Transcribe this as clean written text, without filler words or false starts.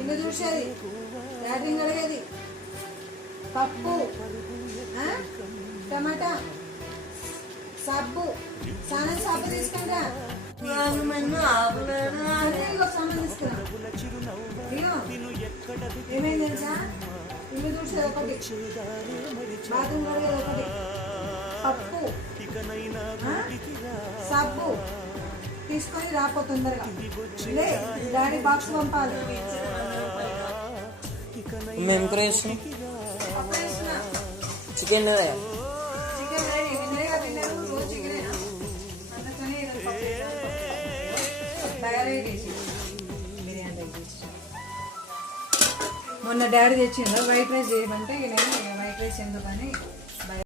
ఇల్లు చూసేది, క్యాటరింగ్ అడిగేది, పప్పు, టమాటా, సబ్బు, స్నానం సబ్బు తీసుకుంటా సామాన్ తీసుకురా. ఏమైంది తెలుసా? ఇల్లు చూసేది ఒకటి, బాత్రూమ్ కడిగేది ఒకటి, పప్పు, సబ్బు తీసుకొని రాపో తొందరగా. లే, డాడీ బాక్స్ పంపాలి. మేము కూర చేస్తున్నాం. చికెన్ లేదా? చికెన్ రెడీ, నిన్నగా తిన్నారు, రోజు చికెనేనా? అందుకని తయారీ చేసి బిర్యానీ చేసి మొన్న డాడీ తెచ్చిండు వైట్ రైస్ చేయమంటే నేను వైట్ రైస్ ఎందుకని